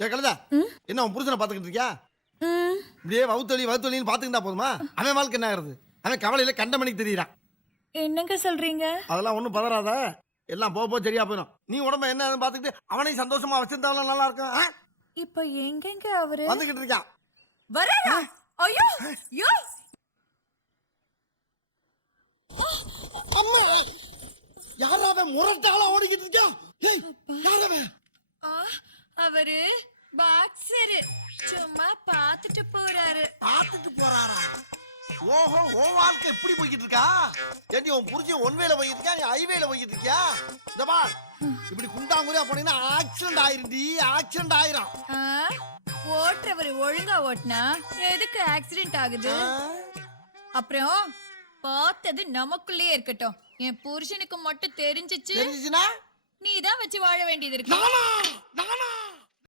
ஏ கழுதா, என்ன உன் புருஷனை பாத்துக்கிட்டு இருக்கியா? இப்படியே வவுத்தொலின்னு பாத்துக்கிட்டா போதுமா? அவன் வாழ்க்கை என்ன ஆகுறது? அவன் கவலையில கண்ட மணிக்கு தெரியுறான். என்னங்க சொல்றீங்க? அதெல்லாம் ஒண்ணும் பதறாத, எல்லாம் போக சரியா போயிடும். நீ உடம்ப என்ன பாத்துக்கிட்டு அவனையும் சந்தோஷமா வச்சிருந்தாலும் நல்லா இருக்கும். இப்ப எங்கங்க அவரு வந்துகிட்டு இருக்கான். வரா? ஐயோ யோ அம்மா, யாராவே முரட்டாளா ஓடிக்கிட்டு இருக்கான்? ஏய், யாராவே? அவரு பாக்ஸர் சும்மா பாத்துட்டு போறாரு. பாத்துட்டு போறாரா? ஓஹோ, ஓ வாழ்க்கை இப்படி போய்கிட்டு இருக்கா? ஏண்டி உன் புருஷன் ஒன்வேல போய்கிட்டு இருக்கா, நீ ஹைவேல போய்கிட்டு இருக்கியா? இந்த பார், இப்படி குண்டாங்குறியா போனீங்கன்னா ஆக்சிடென்ட் ஆயிருண்டி, ஆக்சிடென்ட் ஆயிரும். ஓட்டுறவர் ஒழுங்கா ஓட்டுனா எதுக்கு ஆக்சிடென்ட் ஆகுது? அப்புறம் பார்த்தது நமக்குள்ளே இருக்கட்டும். என் புருஷனுக்கு மட்டும் தெரிஞ்சிச்சுன்னா தெரிஞ்சுச்சுனா நீதான் வச்சு வாழ வேண்டியது இருக்கு. நானா